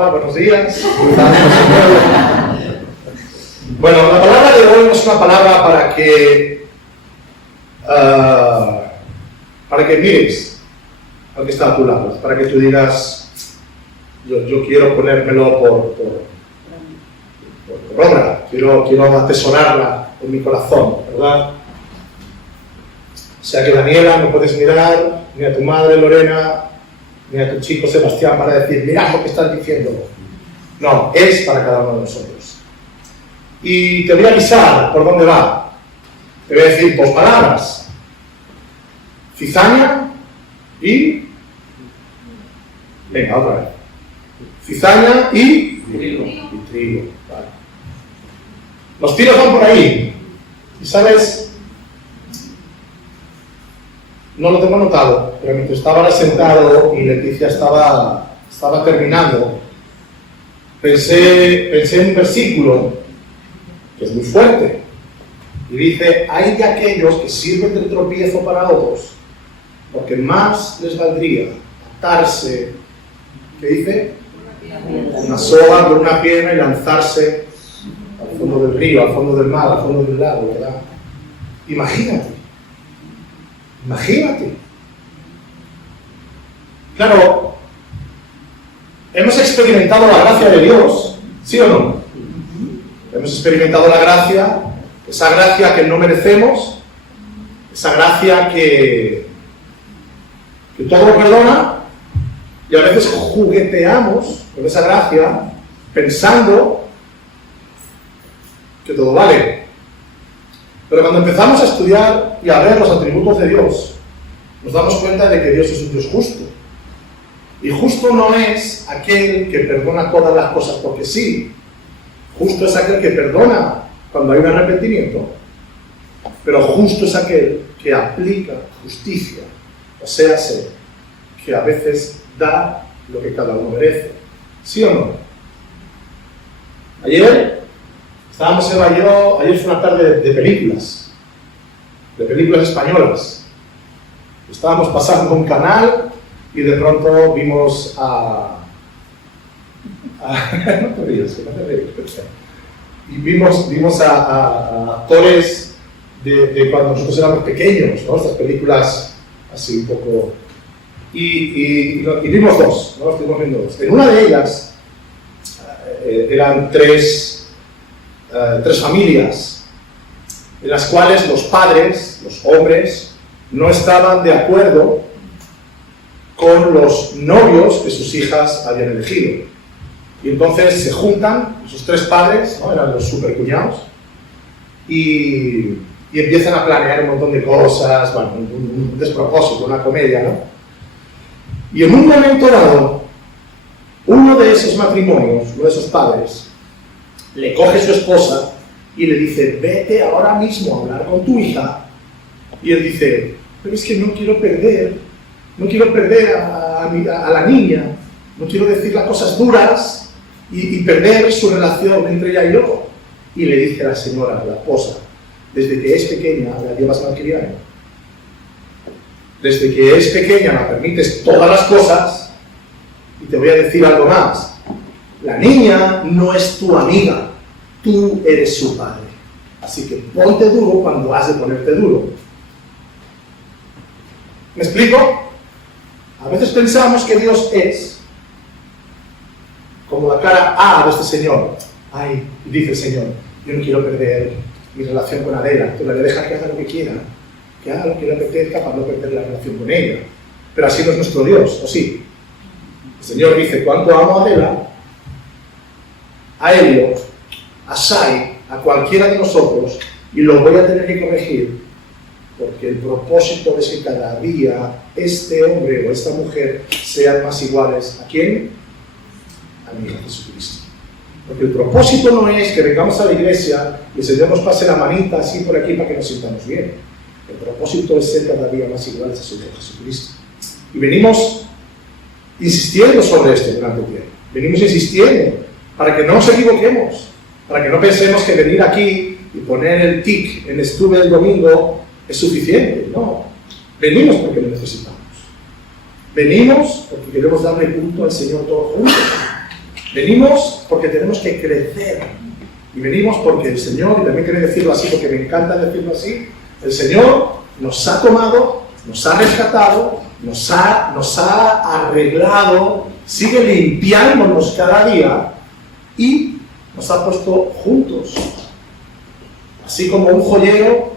Hola, buenos días. Bueno, la palabra de hoy no es una palabra para que mires al que está a tu lado, para que tú digas, yo quiero ponérmelo por obra, quiero atesorarla en mi corazón, ¿verdad? O sea que Daniela, no puedes mirar ni a tu madre Lorena, ni a tu chico Sebastián para decir, mirad lo que están diciendo. No, es para cada uno de nosotros. Y te voy a avisar por dónde va. Te voy a decir dos palabras. Cizaña y... Venga, otra vez. Cizaña y trigo. Vale. Los tiros van por ahí. Y sabes... No lo tengo anotado, pero mientras estaba ahora sentado y Leticia estaba terminando, pensé en un versículo que es muy fuerte. Y dice, hay de aquellos que sirven de tropiezo para otros, porque más les valdría atarse, ¿qué dice? Una soga con una piedra y lanzarse al fondo del río, al fondo del mar, al fondo del lago, ¿verdad? Imagínate. Claro, hemos experimentado la gracia de Dios, ¿sí o no? Hemos experimentado la gracia, esa gracia que no merecemos, esa gracia que todo lo perdona, y a veces jugueteamos con esa gracia pensando que todo vale. Pero cuando empezamos a estudiar y a ver los atributos de Dios, nos damos cuenta de que Dios es un Dios justo. Y justo no es aquel que perdona todas las cosas porque sí. Justo es aquel que perdona cuando hay un arrepentimiento. Pero justo es aquel que aplica justicia. O sea, que a veces da lo que cada uno merece. ¿Sí o no? Ayer estábamos Eva y yo, ayer fue una tarde de películas españolas. Estábamos pasando un canal y de pronto vimos no te rías. Y vimos a actores de cuando nosotros éramos pequeños, ¿no? Estas películas así un poco... Y vimos dos, ¿no? Estuvimos viendo dos. En una de ellas eran tres familias en las cuales los padres, los hombres, no estaban de acuerdo con los novios que sus hijas habían elegido. Y entonces se juntan, esos tres padres, ¿no? Eran los supercuñados, y empiezan a planear un montón de cosas, bueno, un despropósito, una comedia, ¿no? Y en un momento dado, uno de esos matrimonios, uno de esos padres, le coge a su esposa y le dice, vete ahora mismo a hablar con tu hija. Y él dice, pero es que no quiero perder a la niña, no quiero decirle cosas duras y perder su relación entre ella y yo. Y le dice a la señora, la esposa, desde que es pequeña la llevas malcriada. Desde que es pequeña la permites todas las cosas, y te voy a decir algo más. La niña no es tu amiga, tú eres su padre. Así que ponte duro cuando has de ponerte duro. ¿Me explico? A veces pensamos que Dios es como la cara A de este señor. Ay, dice el Señor, yo no quiero perder mi relación con Adela, tú le dejas que haga lo que quiera, que haga lo que le apetezca para no perder la relación con ella. Pero así no es nuestro Dios, ¿o sí? El Señor dice, ¿cuánto amo a Adela? A Elio, a Sai, a cualquiera de nosotros, y lo voy a tener que corregir, porque el propósito es que cada día este hombre o esta mujer sean más iguales. ¿A quién? A mi Hijo Jesucristo. Porque el propósito no es que vengamos a la iglesia y el Señor nos pase la manita así por aquí para que nos sintamos bien. El propósito es ser cada día más iguales a su Hijo Jesucristo. Y venimos insistiendo sobre esto durante el tiempo. Venimos insistiendo para que no nos equivoquemos, para que no pensemos que venir aquí y poner el tic en estuve el domingo es suficiente. No, venimos porque lo necesitamos. Venimos porque queremos darle culto al Señor todos juntos. Venimos porque tenemos que crecer. Y venimos porque el Señor, y también quiero decirlo así porque me encanta decirlo así, el Señor nos ha tomado, nos ha rescatado, nos ha arreglado, sigue limpiándonos cada día y nos ha puesto juntos. Así como un joyero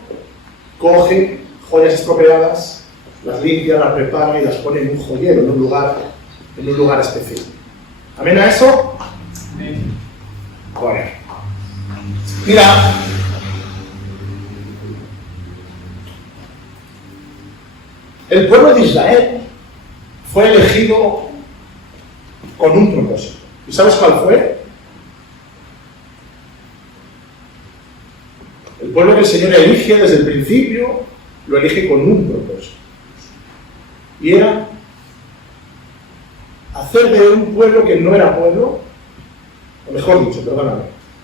coge joyas estropeadas, las limpia, las repara y las pone en un joyero, en un lugar específico. ¿Amén a eso? Bueno. Mira, el pueblo de Israel fue elegido con un propósito. ¿Y sabes cuál fue? El pueblo que el Señor elige desde el principio, lo elige con un propósito. Y era hacer de un pueblo que no era pueblo, o mejor dicho, perdóname,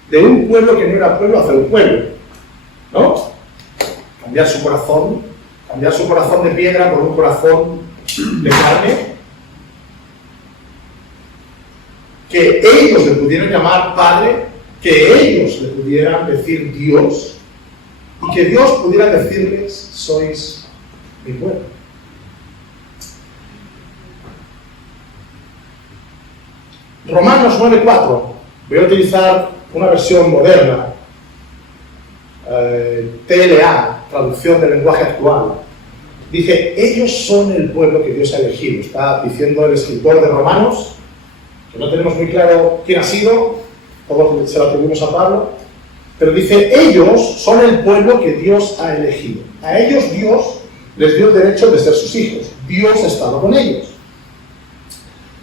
de un pueblo que no era pueblo hacer un pueblo, ¿no? Cambiar su corazón de piedra por un corazón de carne, que ellos le pudieran llamar Padre, que ellos le pudieran decir Dios, y que Dios pudiera decirles, sois mi pueblo. Romanos 9:4, voy a utilizar una versión moderna, TLA, traducción del lenguaje actual. Dice, ellos son el pueblo que Dios ha elegido. Está diciendo el escritor de Romanos, que no tenemos muy claro quién ha sido, todos se lo atribuimos a Pablo, pero dice, ellos son el pueblo que Dios ha elegido. A ellos Dios les dio el derecho de ser sus hijos. Dios ha estado con ellos.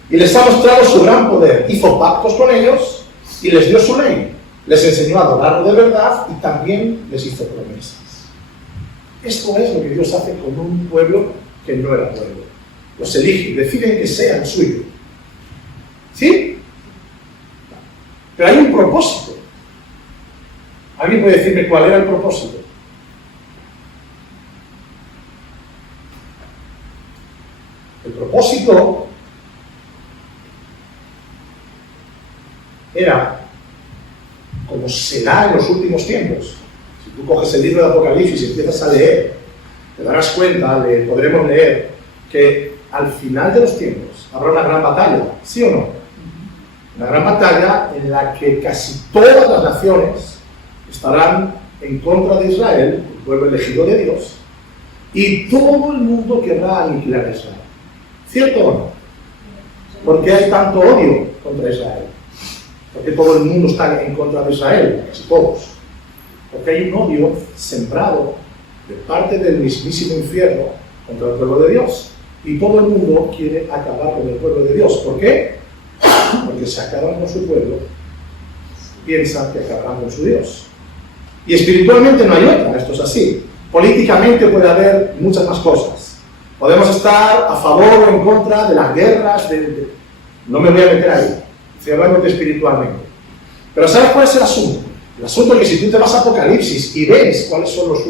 Y les ha mostrado su gran poder. Hizo pactos con ellos y les dio su ley. Les enseñó a adorarlo de verdad y también les hizo promesas. Esto es lo que Dios hace con un pueblo que no era pueblo. Los elige, deciden que sean suyos. ¿Sí? Pero hay un propósito. ¿Alguien puede decirme cuál era el propósito? El propósito era, como será en los últimos tiempos. Si tú coges el libro de Apocalipsis y empiezas a leer, te darás cuenta, podremos leer, que al final de los tiempos habrá una gran batalla, ¿sí o no? Una gran batalla en la que casi todas las naciones estarán en contra de Israel, el pueblo elegido de Dios, y todo el mundo querrá aniquilar a Israel. ¿Cierto o no? ¿Por qué hay tanto odio contra Israel? Porque todo el mundo está en contra de Israel, casi todos. Porque hay un odio sembrado de parte del mismísimo infierno contra el pueblo de Dios. Y todo el mundo quiere acabar con el pueblo de Dios. ¿Por qué? Porque si acaban con su pueblo, piensan que acabarán con su Dios. Y espiritualmente no hay otra, esto es así. Políticamente puede haber muchas más cosas. Podemos estar a favor o en contra de las guerras, no me voy a meter ahí. Estoy hablando de espiritualmente. Pero ¿sabes cuál es el asunto? El asunto es que si tú te vas a Apocalipsis y ves cuáles son las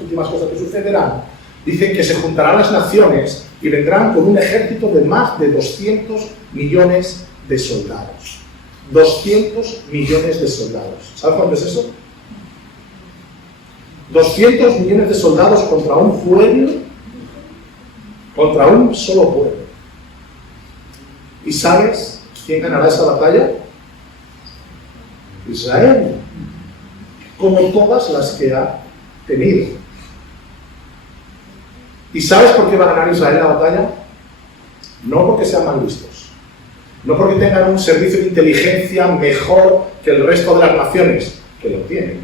últimas cosas que sucederán, dicen que se juntarán las naciones y vendrán con un ejército de más de 200 millones de soldados. 200 millones de soldados. ¿Sabes cuánto es eso? 200 millones de soldados contra un pueblo, contra un solo pueblo. ¿Y sabes quién ganará esa batalla? Israel, como todas las que ha tenido. ¿Y sabes por qué va a ganar Israel la batalla? No porque sean más listos, no porque tengan un servicio de inteligencia mejor que el resto de las naciones, que lo tienen,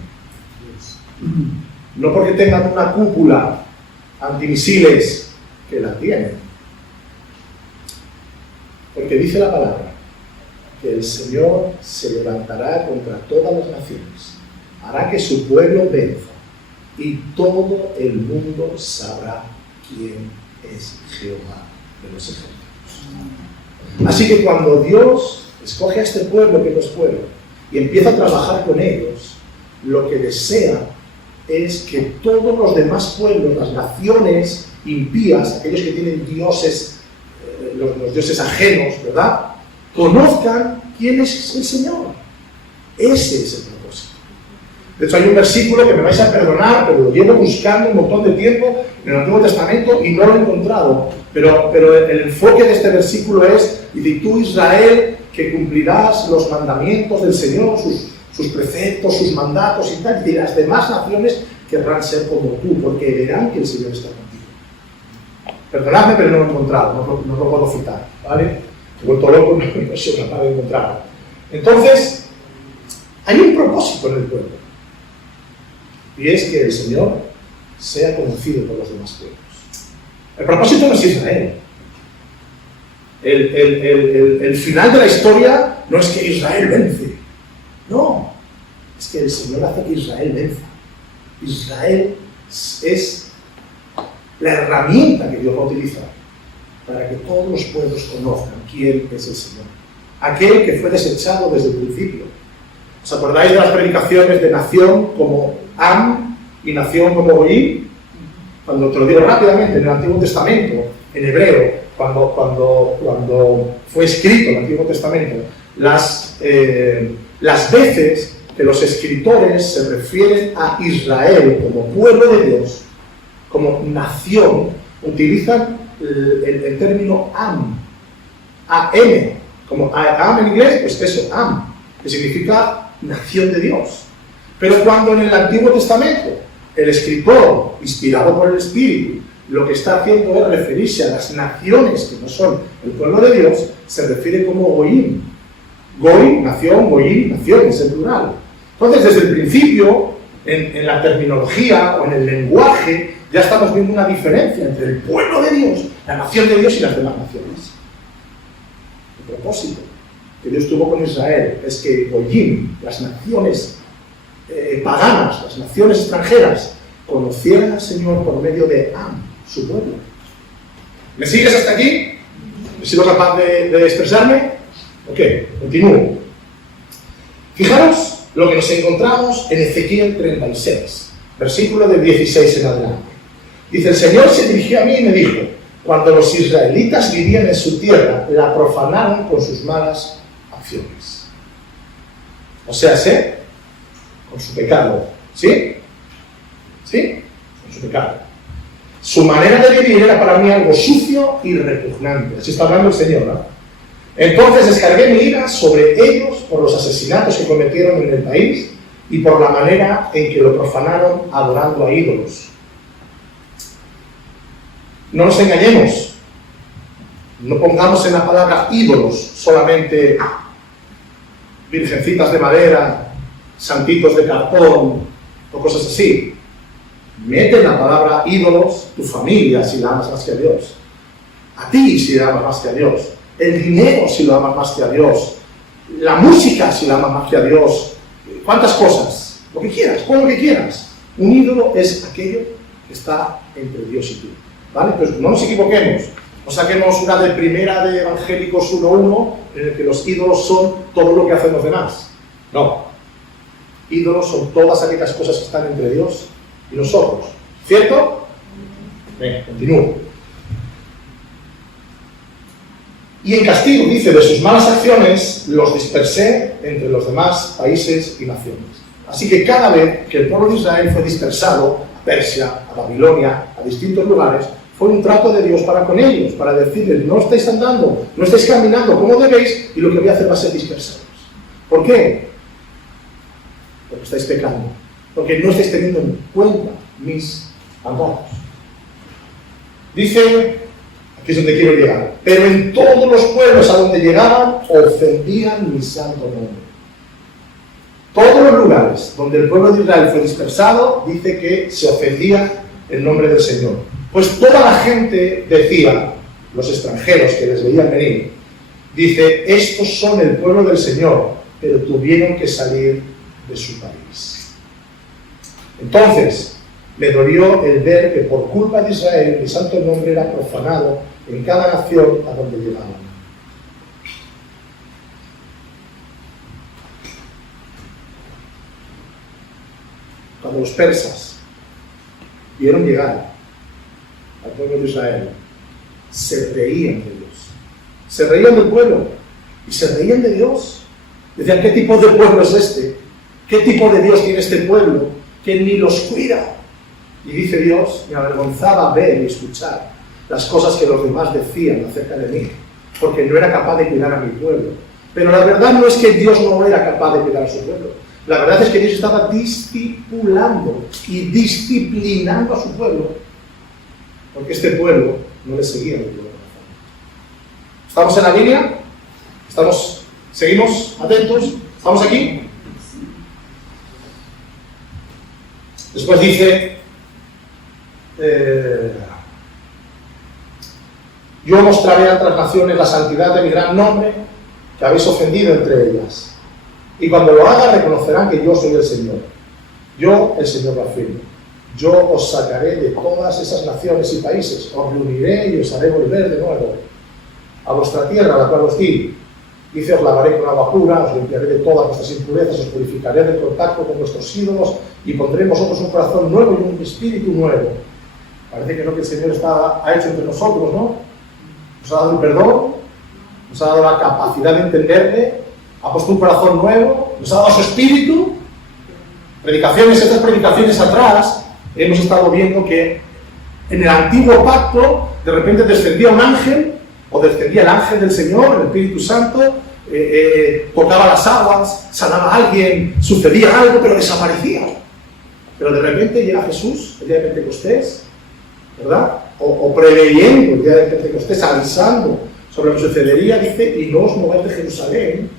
no porque tengan una cúpula antimisiles, que la tienen, porque dice la palabra que el Señor se levantará contra todas las naciones, hará que su pueblo venza y todo el mundo sabrá quién es Jehová de los ejércitos. Así que cuando Dios escoge a este pueblo que no es pueblo y empieza a trabajar con ellos, lo que desea es que todos los demás pueblos, las naciones impías, aquellos que tienen dioses, los dioses ajenos, ¿verdad? conozcan quién es el Señor. Ese es el propósito. De hecho, hay un versículo que me vais a perdonar, pero lo llevo buscando un montón de tiempo en el Antiguo Testamento y no lo he encontrado. Pero el enfoque de este versículo es, dice, tú Israel, que cumplirás los mandamientos del Señor, sus preceptos, sus mandatos y tal, y las demás naciones querrán ser como tú, porque verán que el Señor está contigo. Perdonadme, pero no lo he encontrado, no lo puedo citar, ¿vale? He vuelto loco, no soy capaz de encontrarlo. Entonces, hay un propósito en el pueblo, y es que el Señor sea conocido por los demás pueblos. El propósito no es Israel. El final de la historia no es que Israel vence. No, es que el Señor hace que Israel venza. Israel es la herramienta que Dios va a utilizar para que todos los pueblos conozcan quién es el Señor. Aquel que fue desechado desde el principio. ¿Os acordáis de las predicaciones de nación como Am y nación como Goyim? Cuando te lo digo rápidamente, en el Antiguo Testamento, en hebreo, cuando fue escrito el Antiguo Testamento, las veces que los escritores se refieren a Israel como pueblo de Dios, como nación, utilizan el término Am, A-M, como Am en inglés, pues eso, Am, que significa nación de Dios. Pero cuando en el Antiguo Testamento el escritor, inspirado por el Espíritu, lo que está haciendo es referirse a las naciones que no son el pueblo de Dios, se refiere como Goyim. Goy, nación, Goyim, naciones, en plural. Entonces, desde el principio, en la terminología o en el lenguaje, ya estamos viendo una diferencia entre el pueblo de Dios, la nación de Dios y las demás naciones. El propósito que Dios tuvo con Israel es que Goyim, las naciones paganas, las naciones extranjeras, conocieran al Señor por medio de Am, su pueblo. ¿Me sigues hasta aquí? ¿He sido capaz de expresarme? Ok, continúo. Fijaros lo que nos encontramos en Ezequiel 36, versículo del 16 en adelante. Dice, el Señor se dirigió a mí y me dijo, cuando los israelitas vivían en su tierra, la profanaron con sus malas acciones. O sea, con su pecado. ¿Sí? ¿Sí? Con su pecado. Su manera de vivir era para mí algo sucio y repugnante. Así está hablando el Señor, ¿no? Entonces descargué mi ira sobre ellos por los asesinatos que cometieron en el país y por la manera en que lo profanaron adorando a ídolos. No nos engañemos. No pongamos en la palabra ídolos solamente virgencitas de madera, santitos de cartón o cosas así. Mete en la palabra ídolos tu familia si la amas más que a Dios, a ti si la amas más que a Dios, el dinero si lo amas más que a Dios, la música si la amas más que a Dios, cuántas cosas, lo que quieras, pon lo que quieras. Un ídolo es aquello que está entre Dios y tú, ¿vale? Entonces no nos equivoquemos, no saquemos una de primera de Evangélicos 1.1 en el que los ídolos son todo lo que hacen los demás. No. Ídolos son todas aquellas cosas que están entre Dios y nosotros. ¿Cierto? Venga, continúo. Y en castigo, dice, de sus malas acciones, los dispersé entre los demás países y naciones. Así que cada vez que el pueblo de Israel fue dispersado a Persia, a Babilonia, a distintos lugares, fue un trato de Dios para con ellos, para decirles, no estáis andando, no estáis caminando como debéis, y lo que voy a hacer va a ser dispersaros. ¿Por qué? Porque estáis pecando, porque no estáis teniendo en cuenta mis mandatos. Dice, aquí es donde quiero llegar, pero en todos los pueblos a donde llegaban ofendían mi santo nombre. Todos los lugares donde el pueblo de Israel fue dispersado, dice que se ofendía el nombre del Señor. Pues toda la gente decía, los extranjeros que les veían venir, dice, estos son el pueblo del Señor, pero tuvieron que salir de su país. Entonces, me dolió el ver que por culpa de Israel, mi santo nombre era profanado en cada nación a donde llegaban. Cuando los persas vieron llegar al pueblo de Israel, se reían de Dios, se reían del pueblo, Y se reían de Dios. Decían, ¿qué tipo de pueblo es este? ¿Qué tipo de Dios tiene este pueblo que ni los cuida? Y dice Dios, me avergonzaba ver y escuchar las cosas que los demás decían acerca de mí, porque no era capaz de cuidar a mi pueblo. Pero la verdad no es que Dios no era capaz de cuidar a su pueblo. La verdad es que Dios estaba discipulando y disciplinando a su pueblo, porque este pueblo no le seguía de todo corazón. ¿Estamos en la línea? ¿Seguimos atentos? ¿Estamos aquí? Después dice, yo mostraré a otras naciones la santidad de mi gran nombre que habéis ofendido entre ellas. Y cuando lo haga reconocerán que yo soy el Señor. Yo, el Señor, lo afirmo. Yo os sacaré de todas esas naciones y países, os reuniré y os haré volver de nuevo a vuestra tierra, a la cual os di. Dice, os lavaré con agua pura, os limpiaré de todas vuestras impurezas, os purificaré del contacto con vuestros ídolos y pondré en vosotros un corazón nuevo y un espíritu nuevo. Parece que es lo que el Señor ha hecho entre nosotros, ¿no? Nos ha dado el perdón, nos ha dado la capacidad de entenderle, ha puesto un corazón nuevo, nos ha dado su espíritu. Estas predicaciones atrás, hemos estado viendo que en el antiguo pacto, de repente descendía un ángel, o descendía el ángel del Señor, el Espíritu Santo, tocaba las aguas, sanaba a alguien, sucedía algo, pero desaparecía. Pero de repente llega Jesús, el día de Pentecostés, ¿verdad? O preveyendo el día de Pentecostés, avisando sobre lo que sucedería, dice, y no os mováis de Jerusalén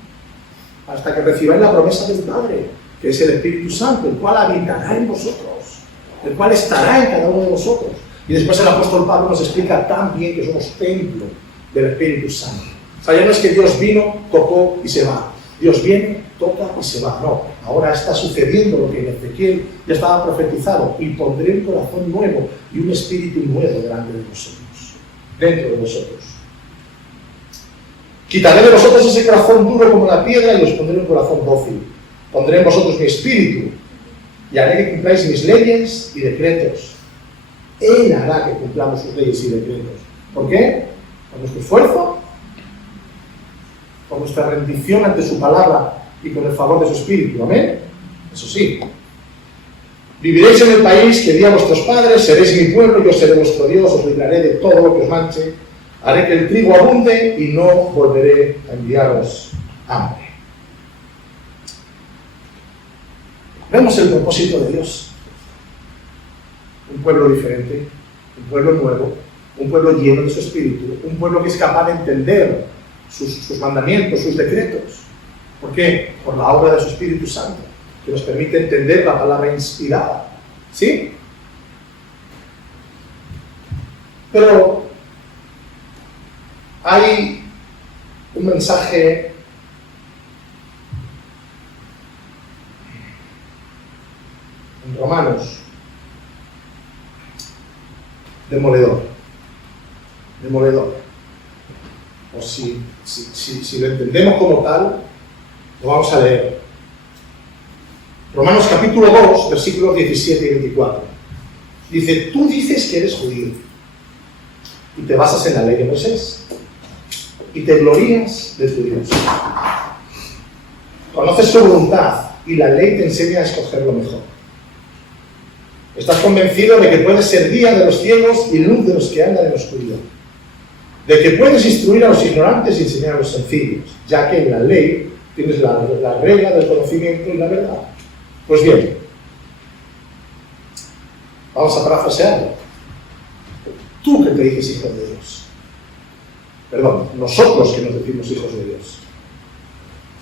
hasta que recibáis la promesa del Padre, que es el Espíritu Santo, el cual habitará en vosotros, el cual estará en cada uno de vosotros. Y después el apóstol Pablo nos explica tan bien que somos templo del Espíritu Santo. O sea, ya no es que Dios vino, tocó y se va. Dios viene, toca y se va. No, ahora está sucediendo lo que en Ezequiel ya estaba profetizado. Y pondré un corazón nuevo y un espíritu nuevo delante de vosotros, dentro de vosotros. Quitaré de vosotros ese corazón duro como la piedra y os pondré un corazón dócil. Pondré en vosotros mi espíritu y haré que cumpláis mis leyes y decretos. Él hará que cumplamos sus leyes y decretos. ¿Por qué? Con nuestro esfuerzo, con nuestra rendición ante su palabra y con el favor de su espíritu. ¿Amén? Eso sí. Viviréis en el país que di a vuestros padres, seréis mi pueblo, yo seré vuestro Dios, os libraré de todo lo que os manche, haré que el trigo abunde y no volveré a enviaros hambre. Vemos el propósito de Dios. Un pueblo diferente, un pueblo nuevo, un pueblo lleno de su espíritu, un pueblo que es capaz de entender sus mandamientos, sus decretos. ¿Por qué? Por la obra de su Espíritu Santo, que nos permite entender la palabra inspirada. ¿Sí? Pero hay un mensaje en Romanos demoledor. O si lo entendemos como tal, lo vamos a leer. Romanos capítulo 2, versículos 17 y 24. Dice, tú dices que eres judío y te basas en la ley de Moisés y te glorías de tu Dios. Conoces su voluntad y la ley te enseña a escoger lo mejor. Estás convencido de que puedes ser guía de los ciegos y luz de los que andan en oscuridad. De que puedes instruir a los ignorantes y enseñar a los sencillos, ya que en la ley tienes la regla del conocimiento y la verdad. Pues bien, vamos a parafrasearlo. Tú que te dices hijo de Dios. Perdón, nosotros que nos decimos hijos de Dios.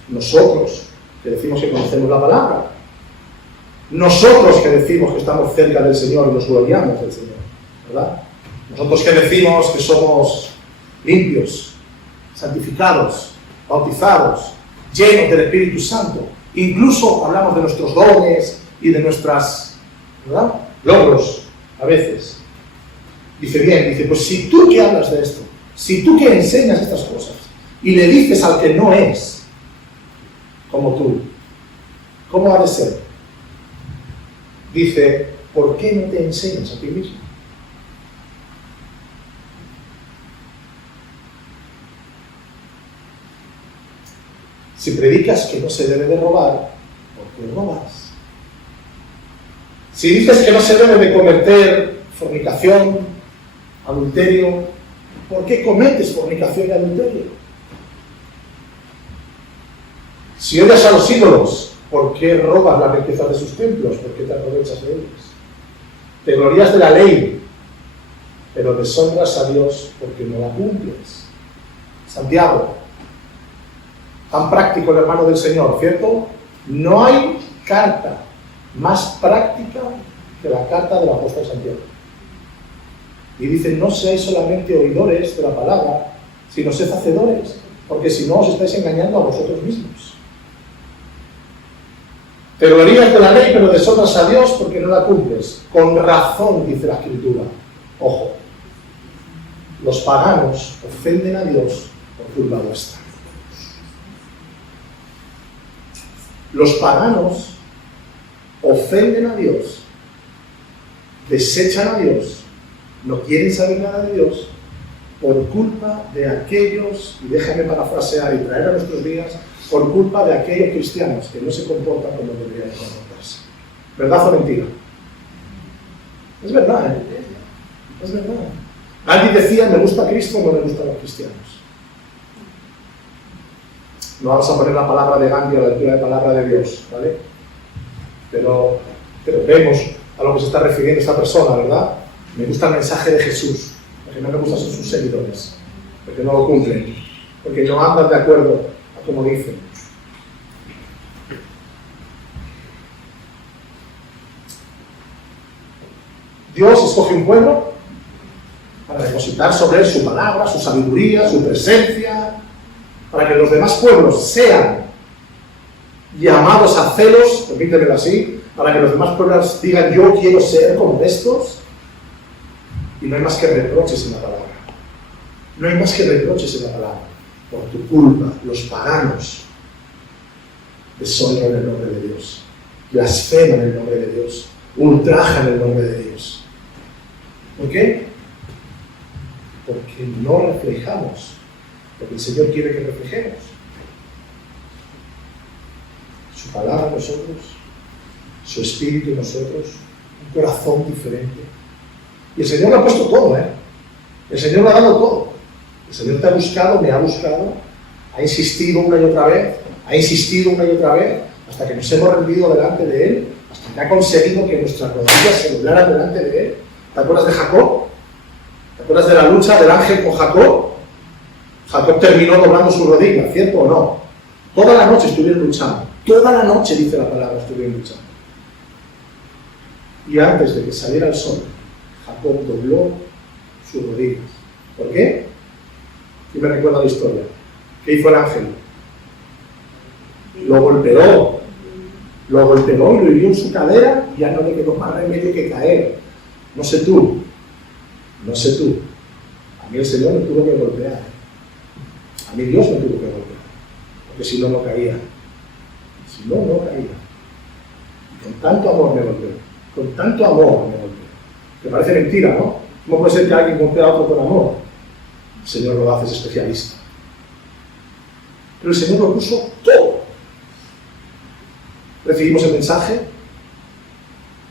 Nosotros que decimos que conocemos la palabra. Nosotros que decimos que estamos cerca del Señor y nos gloriamos del Señor, ¿verdad? Nosotros que decimos que somos limpios, santificados, bautizados, llenos del Espíritu Santo. Incluso hablamos de nuestros dones y de nuestras, ¿verdad?, logros a veces. Dice bien, dice, pues si tú que hablas de esto, si tú que enseñas estas cosas y le dices al que no es como tú, ¿cómo ha de ser? Dice, ¿por qué no te enseñas a ti mismo? Si predicas que no se debe de robar, ¿por qué robas? Si dices que no se debe de cometer fornicación, adulterio, ¿por qué cometes fornicación y adulterio? Si odias a los ídolos, ¿por qué robas la riqueza de sus templos? ¿Por qué te aprovechas de ellos? Te glorías de la ley, pero deshonras a Dios porque no la cumples. Santiago, tan práctico el hermano del Señor, ¿cierto? No hay carta más práctica que la carta del apóstol Santiago. Y dice, no seáis solamente oidores de la palabra, sino sed hacedores, porque si no os estáis engañando a vosotros mismos. Te glorías de la ley, pero deshonras a Dios porque no la cumples. Con razón, dice la Escritura. Ojo, los paganos ofenden a Dios por culpa vuestra. Los paganos ofenden a Dios, desechan a Dios, no quieren saber nada de Dios por culpa de aquellos, y déjame parafrasear y traer a nuestros días, por culpa de aquellos cristianos que no se comportan como deberían comportarse. ¿Verdad o mentira? Es verdad, ¿eh? Es verdad. Alguien decía, me gusta Cristo, no me gustan los cristianos. No vamos a poner la palabra de Gandhi a la altura de la palabra de Dios, ¿vale? Pero vemos a lo que se está refiriendo esta persona, ¿verdad? Me gusta el mensaje de Jesús. Lo que no me gusta son sus seguidores, porque no lo cumplen, porque no andan de acuerdo a como dicen. Dios escoge un pueblo para depositar sobre él su palabra, su sabiduría, su presencia, para que los demás pueblos sean llamados a celos, permítemelo así, para que los demás pueblos digan, yo quiero ser como estos. Y no hay más que reproches en la palabra. No hay más que reproches en la palabra. Por tu culpa, los paganos deshonran el nombre de Dios, blasfeman el nombre de Dios, ultrajan el nombre de Dios. ¿Por qué? Porque no reflejamos lo que el Señor quiere que reflejemos. Su palabra en nosotros, su espíritu en nosotros, un corazón diferente. Y el Señor lo ha puesto todo, ¿eh? El Señor lo ha dado todo. El Señor te ha buscado, me ha buscado, ha insistido una y otra vez, hasta que nos hemos rendido delante de Él, hasta que ha conseguido que nuestras rodillas se doblaran delante de Él. ¿Te acuerdas de Jacob? ¿Te acuerdas de la lucha del ángel con Jacob? Jacob terminó doblando su rodilla, ¿cierto o no? Toda la noche estuvieron luchando. Toda la noche, dice la palabra, estuvieron luchando. Y antes de que saliera el sol, Jacob dobló sus rodillas. ¿Por qué? ¿Quién me recuerda la historia? ¿Qué hizo el ángel? Lo golpeó y lo hirió en su cadera y ya no le quedó más remedio que caer. No sé tú. A mí el Señor me tuvo que golpear. A mí Dios me tuvo que golpear. Porque si no, no caía. Y con tanto amor me golpeó. Que parece mentira, ¿no? ¿Cómo puede ser que alguien golpee a otro con amor? El Señor lo hace, es especialista. Pero el Señor lo puso todo. Recibimos el mensaje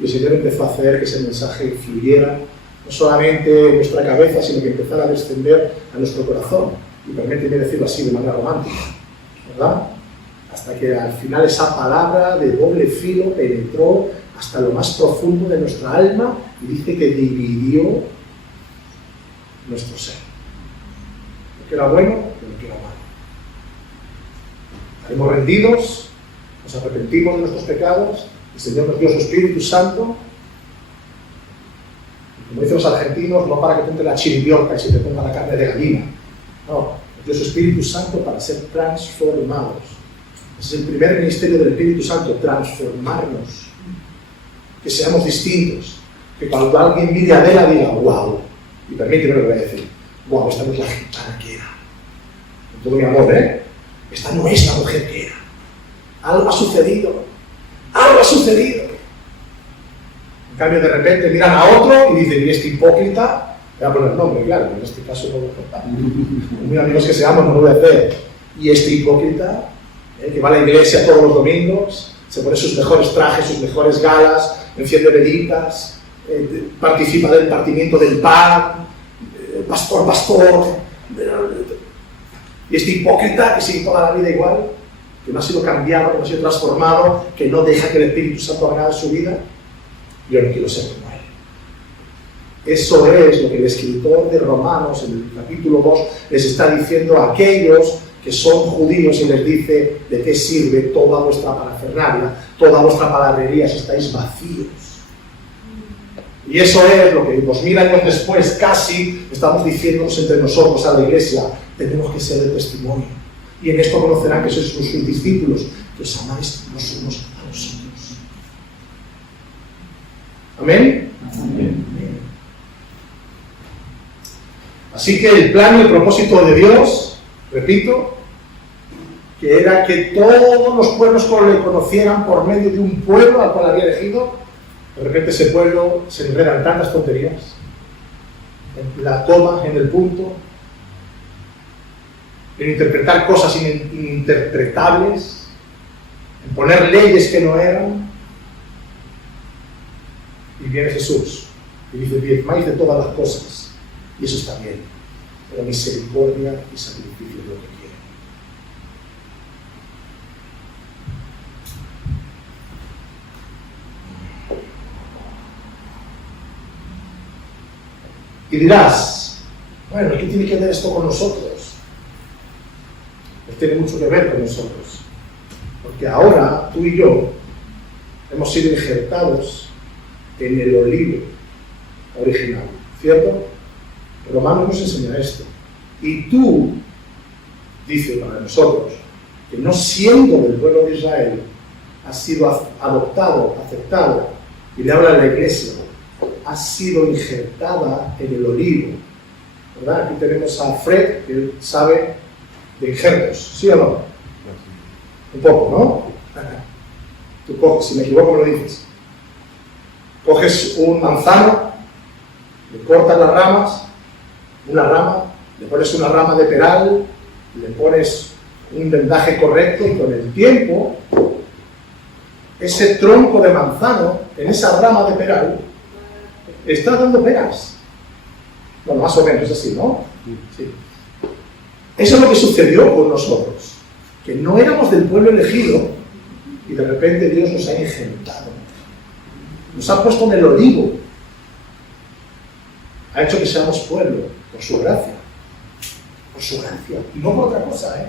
y el Señor empezó a hacer que ese mensaje fluyera no solamente en nuestra cabeza, sino que empezara a descender a nuestro corazón. Y permíteme decirlo así de manera romántica, ¿verdad? Hasta que al final esa palabra de doble filo penetró hasta lo más profundo de nuestra alma y dice que dividió nuestro ser. Lo que era bueno y lo que era malo. Estaremos rendidos, nos arrepentimos de nuestros pecados, el Señor nos dio su Espíritu Santo, y como dicen los argentinos, no para que te entre la chiribiorca y se te ponga la carne de gallina. No, nos dio su Espíritu Santo para ser transformados. Ese es el primer ministerio del Espíritu Santo, transformarnos, que seamos distintos, que cuando alguien mire a Adela diga, wow, y permíteme lo que voy a decir, wow, esta no es la gitana que era, con todo mi amor, esta no es la mujer que era, algo ha sucedido, en cambio de repente miran a otro y dicen, y este hipócrita, voy a poner nombre, claro, en este caso no lo muy amigos que seamos, no lo voy a hacer, y este hipócrita, que va a la iglesia todos los domingos, se pone sus mejores trajes, sus mejores galas, enciende velitas, participa del partimiento del pan, pastor, y este hipócrita que sigue toda la vida igual, que no ha sido cambiado, que no ha sido transformado, que no deja que el Espíritu Santo haga nada en su vida. Yo no quiero ser como él. Eso es lo que el escritor de Romanos, en el capítulo 2, les está diciendo a aquellos que son judíos, y les dice: ¿de qué sirve toda vuestra parafernalia, toda vuestra palabrería si estáis vacíos? Y eso es lo que 2000 años después casi estamos diciéndonos entre nosotros a la iglesia: tenemos que ser el testimonio. Y en esto conocerán que sois sus discípulos, que os amáis los unos a los otros. ¿Amén? Amén. Así que el plan y el propósito de Dios, repito, que era que todos los pueblos le conocieran por medio de un pueblo al cual había elegido. De repente ese pueblo se enreda en tantas tonterías, en la coma, en el punto, en interpretar cosas ininterpretables, en poner leyes que no eran. Y viene Jesús y dice: diezmáis de todas las cosas, y eso está bien, pero misericordia y sacrificio es lo que quieren. Y dirás: bueno, ¿qué tiene que ver esto con nosotros? Pues tiene mucho que ver con nosotros, porque ahora tú y yo hemos sido injertados en el olivo original, ¿cierto? Romanos nos enseña esto. Y tú, dice para nosotros, que no siendo del pueblo de Israel, has sido adoptado, aceptado, y le habla a la iglesia, has sido injertada en el olivo, ¿verdad? Aquí tenemos a Fred, que él sabe de injertos, ¿sí o no? Un poco, ¿no? Tú coges, si me equivoco me lo dices. Coges un manzano, le cortas las ramas, una rama, le pones una rama de peral, le pones un vendaje correcto, y con el tiempo ese tronco de manzano en esa rama de peral está dando peras. Bueno, más o menos es así, ¿no? Sí. Eso es lo que sucedió con nosotros, que no éramos del pueblo elegido y de repente Dios nos ha injertado, nos ha puesto en el olivo, ha hecho que seamos pueblo por su gracia, y no por otra cosa, ¿eh?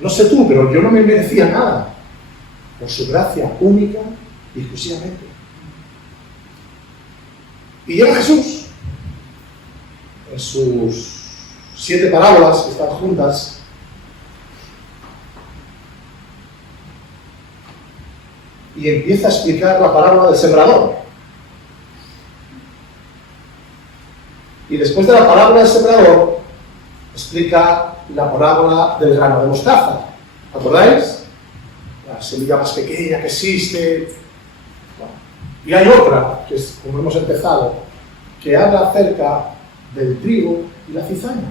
No sé tú, pero yo no me merecía nada, por su gracia única y exclusivamente. Y llega Jesús en sus 7 parábolas que están juntas, y empieza a explicar la parábola del sembrador. Y después de la parábola del sembrador, explica la parábola del grano de mostaza. ¿Acordáis? La semilla más pequeña que existe. Bueno, y hay otra, que es como hemos empezado, que habla acerca del trigo y la cizaña.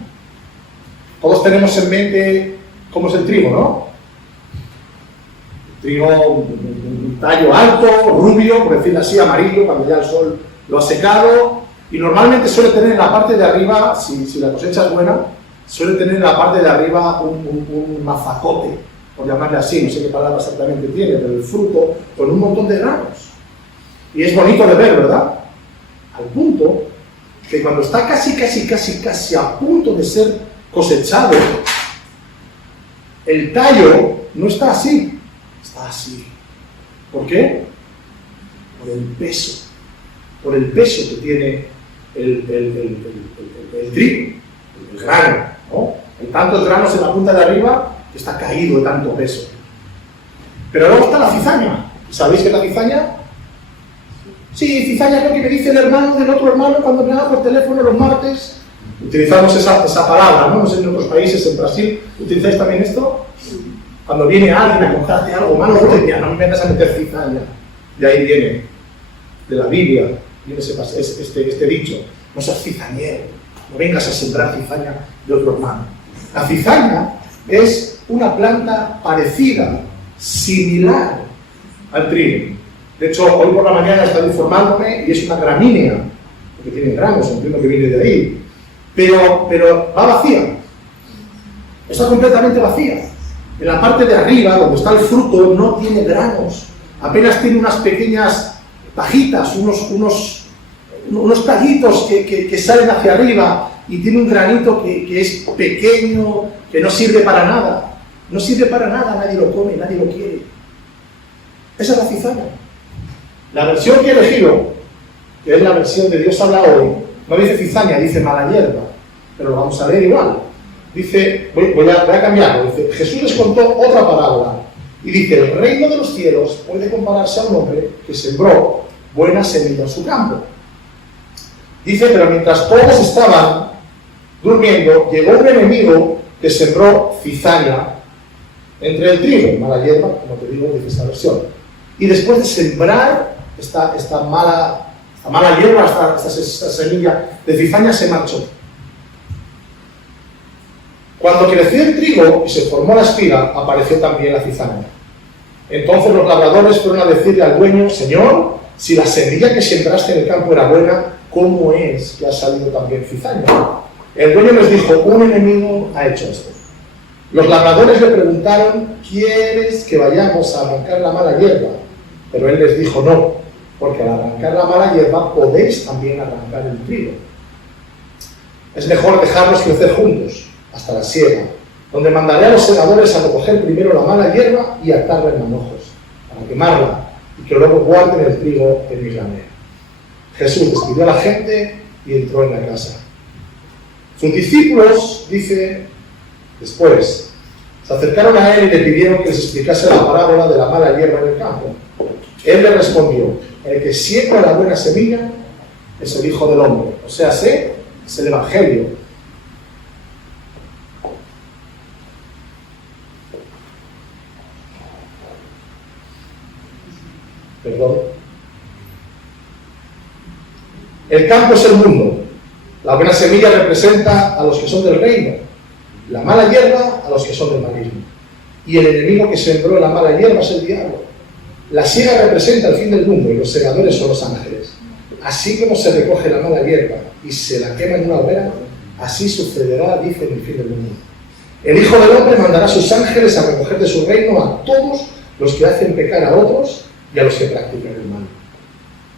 Todos tenemos en mente cómo es el trigo, ¿no? El trigo, un tallo alto, rubio, por decirlo así, amarillo, cuando ya el sol lo ha secado, y normalmente suele tener en la parte de arriba, si la cosecha es buena, suele tener en la parte de arriba un mazacote, por llamarle así, no sé qué palabra exactamente tiene, pero el fruto con un montón de granos. Y es bonito de ver, ¿verdad? Al punto que cuando está casi a punto de ser cosechado, el tallo no está así, está así. ¿Por qué? Por el peso que tiene el trigo, el grano, ¿no? Hay tantos granos en la punta de arriba que está caído de tanto peso. Pero luego está la cizaña. ¿Sabéis qué es la cizaña? Sí, cizaña es lo que me dice el hermano del otro hermano cuando me llama por teléfono los martes. Utilizamos esa palabra, ¿no? No sé, en otros países, en Brasil, ¿utilizáis también esto? Cuando viene alguien a contarte algo malo, no me vengas a meter cizaña. De ahí viene, de la Biblia, viene este dicho: no seas cizañero, no vengas a sembrar cizaña de otro hermano. La cizaña es una planta parecida similar al trigo. De hecho, hoy por la mañana he estado informándome y es una gramínea, porque tiene granos, entiendo que viene de ahí, pero va vacía, está completamente vacía. En la parte de arriba, donde está el fruto, no tiene granos, apenas tiene unas pequeñas pajitas, unos tallitos que salen hacia arriba, y tiene un granito que es pequeño, que no sirve para nada. No sirve para nada, nadie lo come, nadie lo quiere. Esa es la cizaña. La versión que he elegido, que es la versión de Dios habla hoy, no dice cizaña, dice mala hierba, pero lo vamos a leer igual. Dice, voy a cambiarlo, dice, Jesús les contó otra parábola, y dice, el reino de los cielos puede compararse a un hombre que sembró buena semilla en su campo. Dice, pero mientras todos estaban durmiendo, llegó un enemigo que sembró cizaña entre el trigo, mala hierba, como te digo, dice esta versión. Y después de sembrar esta mala hierba, esta semilla de cizaña, se marchó. Cuando creció el trigo y se formó la espiga, apareció también la cizaña. Entonces los labradores fueron a decirle al dueño, Señor, si la semilla que sembraste en el campo era buena, ¿cómo es que ha salido también cizaña? El dueño les dijo, un enemigo ha hecho esto. Los labradores le preguntaron, ¿quieres que vayamos a arrancar la mala hierba? Pero él les dijo, no, porque al arrancar la mala hierba podéis también arrancar el trigo. Es mejor dejarlos crecer juntos, hasta la siega, donde mandaré a los segadores a recoger primero la mala hierba y atarla en manojos, para quemarla, y que luego guarden el trigo en mi granero. Jesús despidió a la gente y entró en la casa. Sus discípulos, dice, después, se acercaron a él y le pidieron que les explicase la parábola de la mala hierba en el campo. Él le respondió, el que siembra la buena semilla es el Hijo del Hombre, o sea, es el Evangelio. Perdón. El campo es el mundo. La buena semilla representa a los que son del reino. La mala hierba a los que son del maligno. Y el enemigo que sembró la mala hierba es el diablo. La siega representa el fin del mundo y los segadores son los ángeles. Así como se recoge la mala hierba y se la quema en una hoguera, así sucederá, dice, en el fin del mundo. El Hijo del Hombre mandará a sus ángeles a recoger de su reino a todos los que hacen pecar a otros y a los que practican el mal.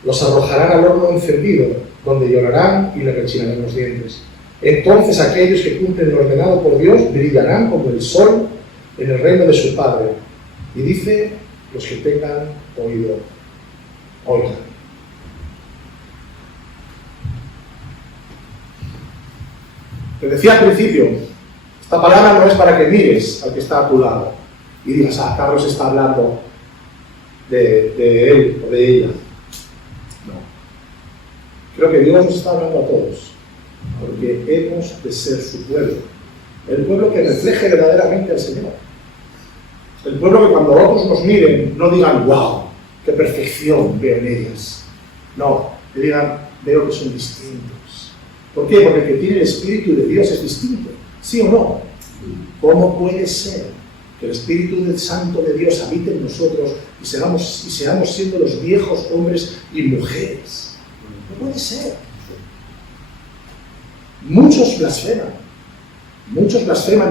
Los arrojarán al horno encendido, donde llorarán y le rechinarán los dientes. Entonces aquellos que cumplen lo ordenado por Dios brillarán como el sol en el reino de su Padre. Y dice, los que tengan oído, oigan. Te decía al principio, esta palabra no es para que mires al que está a tu lado y digas, Carlos está hablando de él o de ella. No. Creo que Dios nos está hablando a todos, porque hemos de ser su pueblo, el pueblo que refleje verdaderamente al Señor, el pueblo que cuando otros nos miren no digan, wow, qué perfección veo en ellas, no, que digan, veo que son distintos. ¿Por qué? Porque el que tiene el Espíritu de Dios es distinto, ¿sí o no? ¿Cómo puede ser que el Espíritu Santo de Dios habite en nosotros y seamos siendo los viejos hombres y mujeres? No puede ser. Muchos blasfeman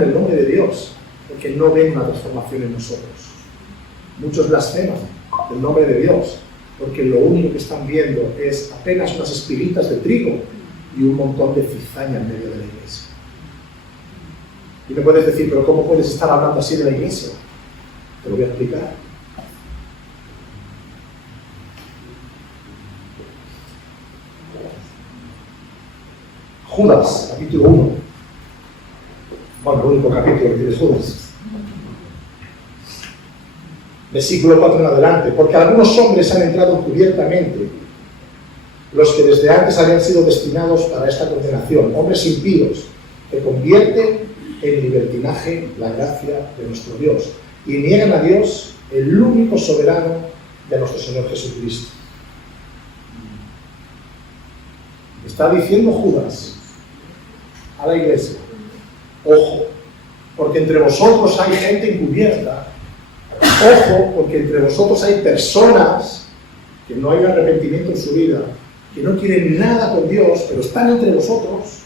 el nombre de Dios porque no ven una transformación en nosotros. Muchos blasfeman el nombre de Dios porque lo único que están viendo es apenas unas espiguitas de trigo y un montón de cizaña en medio de la iglesia. Y me puedes decir, pero ¿cómo puedes estar hablando así de la iglesia? Te lo voy a explicar. Judas, capítulo 1. Bueno, el único capítulo que tiene Judas. Versículo 4 en adelante. Porque algunos hombres han entrado encubiertamente, los que desde antes habían sido destinados para esta condenación, hombres impíos, que convierten en libertinaje la gracia de nuestro Dios y niegan a Dios, el único soberano de nuestro Señor Jesucristo. Está diciendo Judas a la iglesia, ojo, porque entre vosotros hay gente encubierta Ojo, porque entre vosotros hay personas que no hay arrepentimiento en su vida, que no quieren nada con Dios, pero están entre vosotros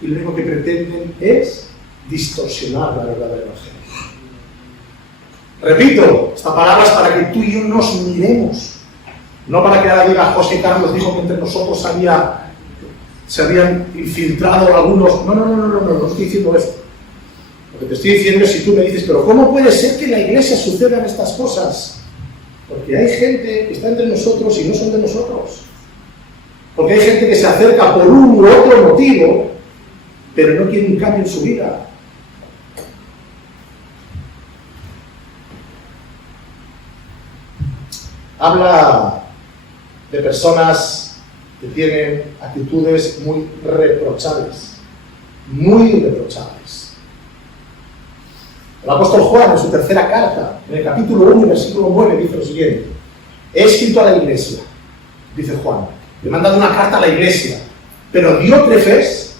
y lo único que pretenden es distorsionar la verdad del Evangelio. Repito, esta palabra es para que tú y yo nos miremos, no para que ahora diga José Carlos dijo que entre nosotros se habían infiltrado algunos. No estoy diciendo esto. Lo que te estoy diciendo es, si tú me dices, pero ¿cómo puede ser que en la iglesia sucedan estas cosas? Porque hay gente que está entre nosotros y no son de nosotros. Porque hay gente que se acerca por un u otro motivo, pero no quiere un cambio en su vida. Habla de personas que tienen actitudes muy reprochables. Muy reprochables. El apóstol Juan, en su tercera carta, en el capítulo 1, versículo 9, dice lo siguiente: he escrito a la iglesia, dice Juan, le he mandado una carta a la iglesia, pero Diótrefes,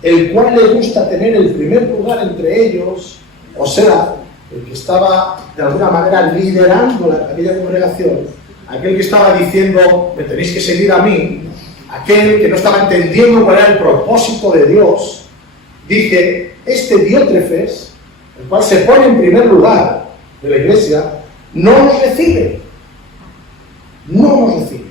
el cual le gusta tener el primer lugar entre ellos, o sea, el que estaba de alguna manera liderando aquella congregación, aquel que estaba diciendo, me tenéis que seguir a mí, aquel que no estaba entendiendo cuál era el propósito de Dios, dice, este Diótrefes, el cual se pone en primer lugar de la iglesia, no nos recibe. No nos recibe.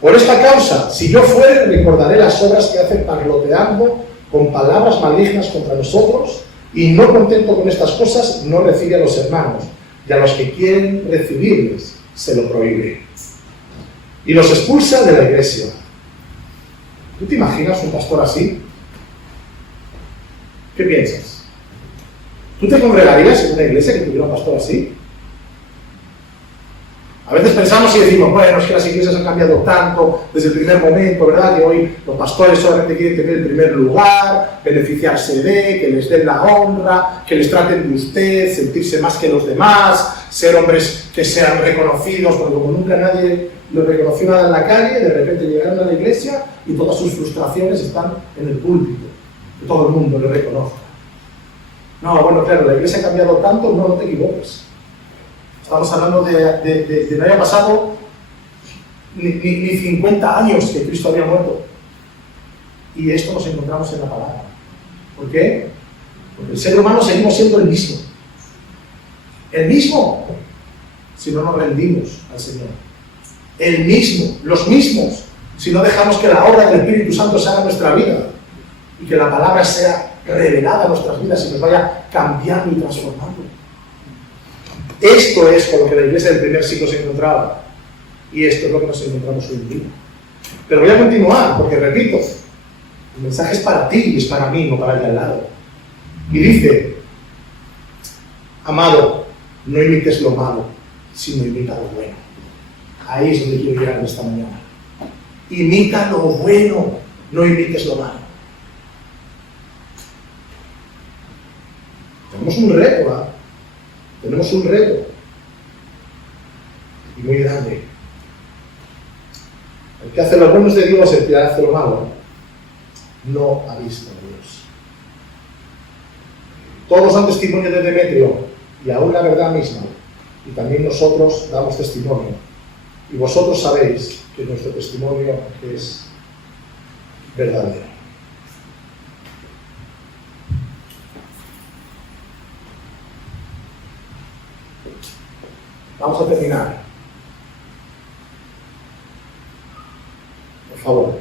Por esta causa, si yo fuere, recordaré las obras que hace parloteando con palabras malignas contra nosotros, y no contento con estas cosas, no recibe a los hermanos, y a los que quieren recibirles, se lo prohíbe. Y los expulsa de la iglesia. ¿Tú te imaginas un pastor así? ¿Qué piensas? ¿Tú te congregarías en una iglesia que tuviera un pastor así? A veces pensamos y decimos, bueno, es que las iglesias han cambiado tanto desde el primer momento, ¿verdad? Que hoy los pastores solamente quieren tener el primer lugar, beneficiarse de, que les den la honra, que les traten de usted, sentirse más que los demás, ser hombres que sean reconocidos, porque como nunca nadie los reconoció nada en la calle, de repente llegaron a la iglesia y todas sus frustraciones están en el púlpito, que todo el mundo le reconozca. No, bueno, claro, la iglesia ha cambiado tanto, no te equivoques. Estamos hablando de no haya pasado ni 50 años que Cristo había muerto. Y esto nos encontramos en la palabra. ¿Por qué? Porque el ser humano seguimos siendo el mismo. El mismo, si no nos rendimos al Señor. El mismo, los mismos, si no dejamos que la obra del Espíritu Santo se haga en nuestra vida y que la palabra sea revelada en nuestras vidas y nos vaya cambiando y transformando. Esto es con lo que la iglesia del primer siglo se encontraba. Y esto es lo que nos encontramos hoy en día. Pero voy a continuar, porque repito, el mensaje es para ti y es para mí, no para el de al lado. Y dice, amado, no imites lo malo, sino imita lo bueno. Ahí es donde quiero llegar en esta mañana. Imita lo bueno, no imites lo malo. Tenemos un reto, ¿verdad? Tenemos un reto. Y muy grande. El que hace lo bueno es de Dios, el que hace lo malo no ha visto a Dios. Todos dan testimonio de Demetrio, y aún la verdad misma. Y también nosotros damos testimonio. Y vosotros sabéis que nuestro testimonio es verdadero. Vamos a terminar. Por favor,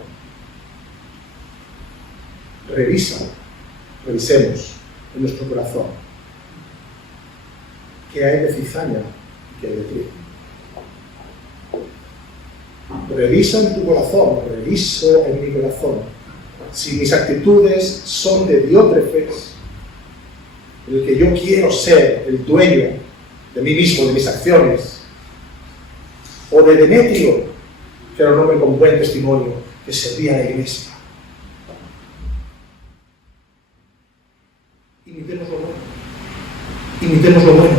revisemos en nuestro corazón qué hay de cizaña y qué hay de trigo. Revisa en tu corazón, reviso en mi corazón, si mis actitudes son de Diótrefes, el que yo quiero ser el dueño de mí mismo, de mis acciones, o de Demetrio, que era un hombre con buen testimonio, que servía a la iglesia. Imitemos lo bueno. Imitemos lo bueno.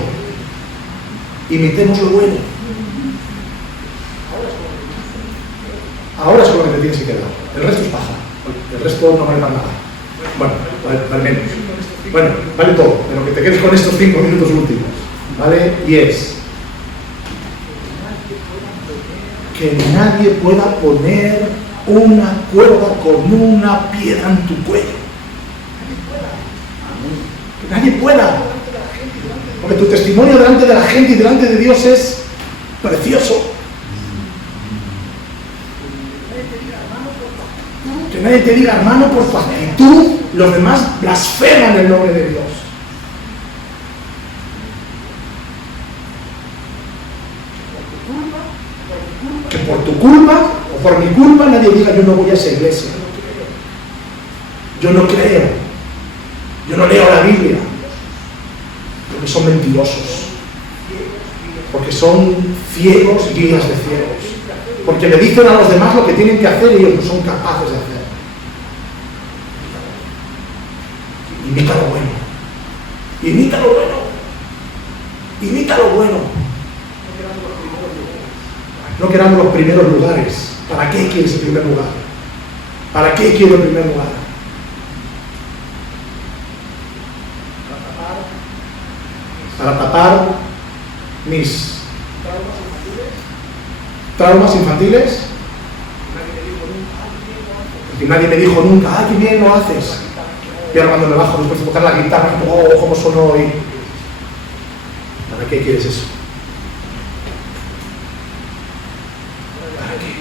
Imitemos lo bueno. Ahora es con lo que te tienes que quedar. El resto es paja. El resto no vale para nada. Bueno, vale menos. Bueno, vale todo, pero que te quedes con estos 5 minutos últimos. ¿vale? Y es que nadie pueda poner una cuerda con una piedra en tu cuello. Que nadie pueda. Porque tu testimonio delante de la gente y delante de Dios es precioso. Que nadie te diga hermano por tu actitud, los demás blasfeman el nombre de Dios. Que por tu culpa o por mi culpa nadie diga yo no voy a esa iglesia. Yo no creo. Yo no leo la Biblia. Porque son mentirosos. Porque son ciegos, guías de ciegos. Porque le dicen a los demás lo que tienen que hacer y ellos no son capaces de hacer. Imita lo bueno. Imita lo bueno. Imita lo bueno. No queramos los primeros lugares. ¿Para qué quieres el primer lugar? ¿Para qué quiero el primer lugar? Para tapar mis traumas infantiles. Porque nadie me dijo nunca, ¡ah, qué bien lo haces! Y ahora cuando me bajo después de tocar la guitarra, ¡oh, cómo sonó hoy! ¿Para qué quieres eso? ¿Para qué?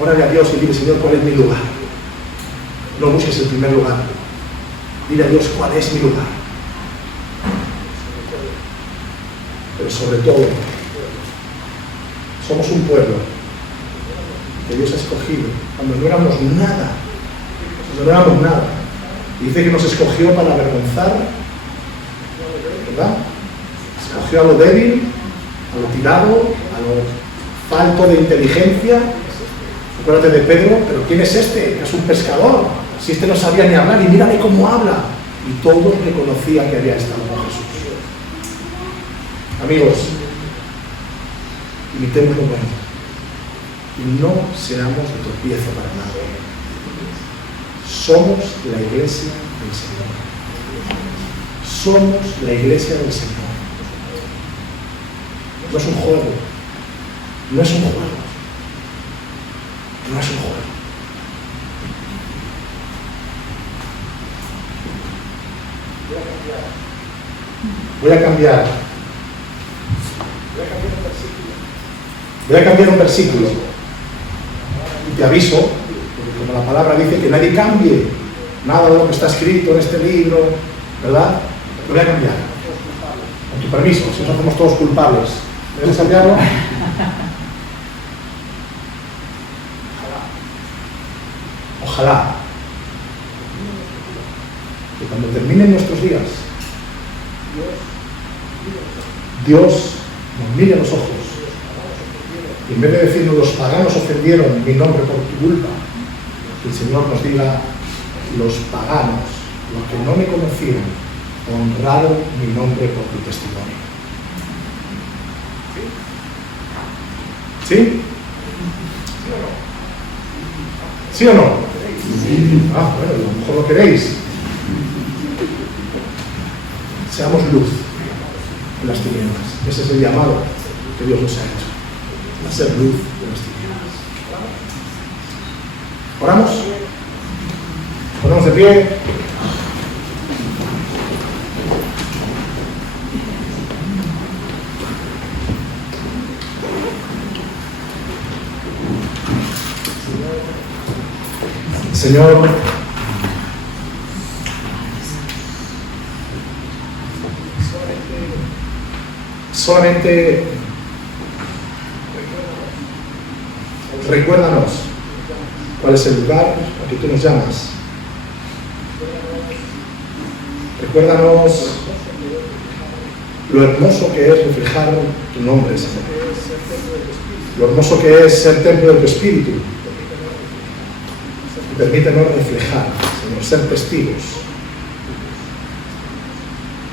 Órale a Dios y dile, Señor, ¿cuál es mi lugar? No busques el primer lugar. Dile a Dios, ¿cuál es mi lugar? Pero sobre todo, somos un pueblo que Dios ha escogido cuando no éramos nada. Cuando no éramos nada. Dice que nos escogió para avergonzar, ¿verdad? Escogió a lo débil, a lo tirado, a lo falto de inteligencia. Acuérdate de Pedro, pero ¿quién es este? Es un pescador. Si este no sabía ni hablar, y mírale cómo habla. Y todos reconocían que había estado con Jesús. Amigos, imitemos lo bueno. Y no seamos de tropiezo para nada. Somos la iglesia del Señor. Somos la iglesia del Señor. No es un juego. No es un juego. No es un juego. Voy a cambiar un versículo. Y te aviso, porque como la palabra dice que nadie cambie nada de lo que está escrito en este libro, ¿verdad? Lo voy a cambiar. Con tu permiso, si nos hacemos todos culpables. ¿Podemos cambiarlo? Ojalá que cuando terminen nuestros días, Dios nos mire a los ojos y en vez de decirnos los paganos ofendieron mi nombre por tu culpa, que el Señor nos diga los paganos, los que no me conocieron, honraron mi nombre por tu testimonio. ¿Sí? ¿Sí o no? Ah, bueno, a lo mejor lo queréis. Seamos luz en las tinieblas. Ese es el llamado que Dios nos ha hecho. A ser luz en las tinieblas. ¿Oramos? Ponemos de pie. Señor, solamente recuérdanos cuál es el lugar al que tú nos llamas. Recuérdanos lo hermoso que es reflejar tu nombre, Señor. Lo hermoso que es ser templo de tu Espíritu. Permítenos reflejar, Señor, ser testigos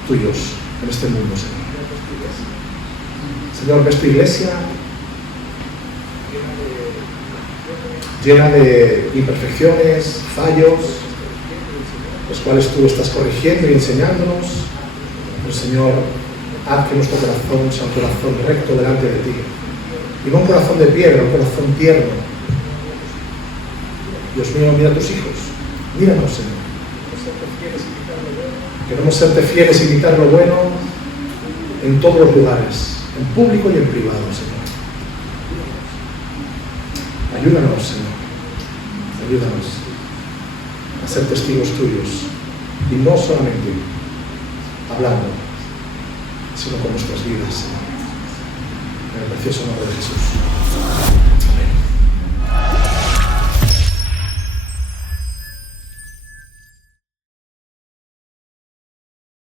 tuyos en este mundo, Señor. Señor, ves tu iglesia llena de imperfecciones, fallos, los cuales tú estás corrigiendo y enseñándonos. Pero, Señor, haz que nuestro corazón sea un corazón recto delante de ti. Y no un corazón de piedra, un corazón tierno. Dios mío, mira a tus hijos. Míranos, Señor. Queremos serte fieles y imitar lo bueno en todos los lugares, en público y en privado, Señor. Ayúdanos, Señor. Ayúdanos a ser testigos tuyos. Y no solamente hablando, sino con nuestras vidas, Señor. En el precioso nombre de Jesús.